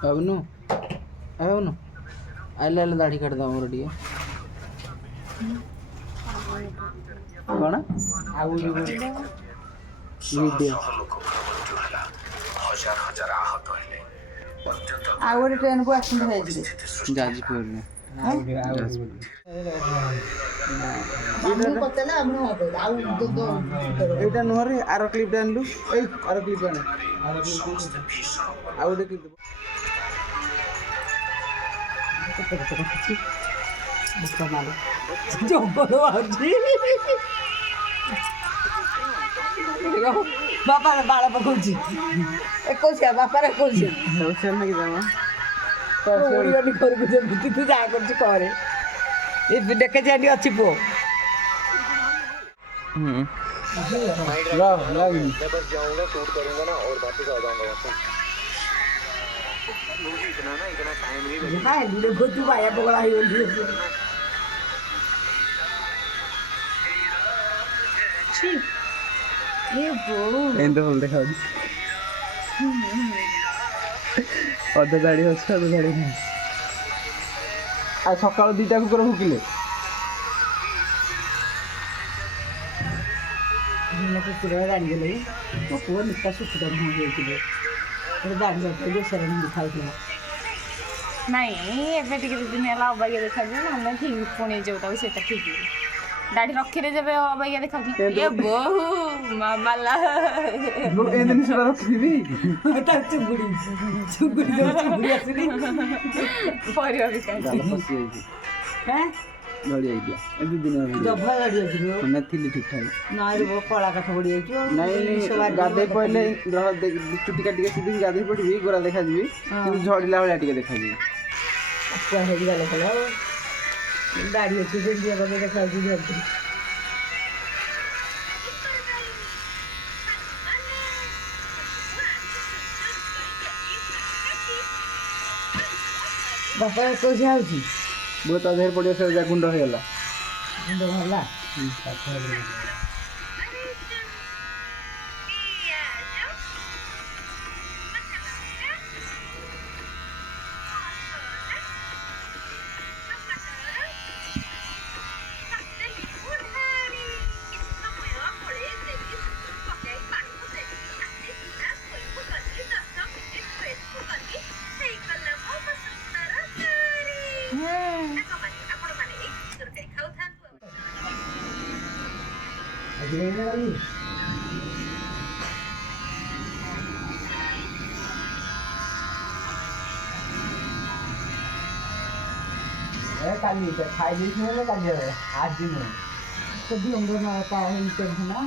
అవును అవును అల్ల అల్ల దాడి కడదాం రెడీ କଣ ଆଉ ଭିଡ଼ିଓ ଆଉ ଗୋଟେ ଟ୍ରେନକୁ ଆକ୍ସିଡେଣ୍ଟ ହେଇଛି ଯାଜପୁରରେ ଏଇଟା ନୁହଁରେ ଆର କ୍ଲିପ୍ ଆଣିଲୁ ଏଇ ଆର କ୍ଲିପ୍ ଆଣେ ଆଉ ଗୋଟେ କ୍ଲିପ୍ ଜଙ୍ଗଲ ବାହାରୁଛି ବାପା ବାଳ ପକଉଛି 21 ବାପାର 21 ଘରକୁ ଯେମିତି ତୁ ଯାହା କରୁଛୁ କରେ ଏ ଦେଖେ ଯାଇ ଅଛି ପୁଅ तू भाया पकड़ा ଏମିତି ଭଲ ଦେଖାଉଛି ଅଧା ଧାଡ଼ି ଅଛି ଅଧା ଧାଡ଼ି ନାହିଁ ଆଉ ସକାଳୁ ଦୁଇଟା କୁକୁର ଭୁକିଲେ କୁକୁର ଗାଡ଼ିଦେଲେ ମୋ ପୁଅ ନିକା ଶୁକୁଟା ମୁହଁ ହେଇଥିଲେ ଗାଡ଼ି ରଖିଲେ ସେରେଣି ଖାଉଥିଲା ନାଇଁ ଏବେ ଟିକେ ଦୁଇ ଦିନ ହେଲା ଅବାଗିଆ ଦେଖାଯିବ ନହେଲେ ଠିକ୍ ପୁଣି ଯୋଉଟାକୁ ସେଇଟା ଠିକ୍ ଦାଢ଼ି ରଖିଲେ ଯେବେ ଅବାଗିଆ ଦେଖାଉଥିଲା ଏ ବୋହୁ ମାମାଲା ଏ ଜିନିଷଟା ରଖିବି ତାର ଚୁଗୁଡ଼ି ଆସିଲି ପରିବା ବିକା ଝଡ଼ି ଯାଇଥିଲା ଏ ଦୁଇ ଦିନ ଜଭା ଗାଡ଼ି ଅଛି ଆମେ ଥିଲି ଠିକ୍ ଠାକ୍ ନାଇଁ କଳା କାଠ ପଡ଼ି ଯାଇଛି ନାଇଁ ଗାଧୋଇ ପଡ଼ିଲେ ଚୁଟି କାଟିକି ସିଧିକି ଗାଧୋଇ ପଡ଼ିବି ଗୋରା ଦେଖାଯିବି କିନ୍ତୁ ଝଡ଼ିଲା ଭଳିଆ ଟିକେ ଦେଖାଯିବି ହେଇକି ଗାଲ କଲା ଦାଢ଼ି ଅଛି ଦେଖାଯାଉଛି ଝଡ଼ିଛି ବାପା 21 ହେଉଛି ବୋ ତା ଦେହରେ ପଡ଼ିବ ସେ ଗୁଣ୍ଡ ହେଇଗଲା ଗୁଣ୍ଡ ବାହାରିଲା କାଲି ଖାଇ ଦେଇଥିଲେ କାଲି ଆଜି ନୁହେଁ ସେ ବିଅଙ୍ଗ ନା